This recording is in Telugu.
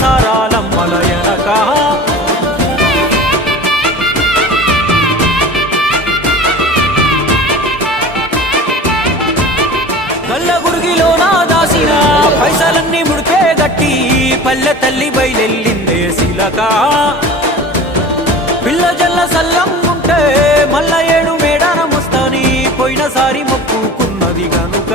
సారాలమ్మల ఎనక కళ్ళగురిగిలోన దాసిన పైసలన్నీ ముడిపే గట్టి పల్లె తల్లి బయలెల్లిందే శిలక పిల్ల జల్ల సల్లం ఉంటే మల్ల 7 మేడాన ముస్తాని పోయినసారి మొక్కుకున్నది గనుక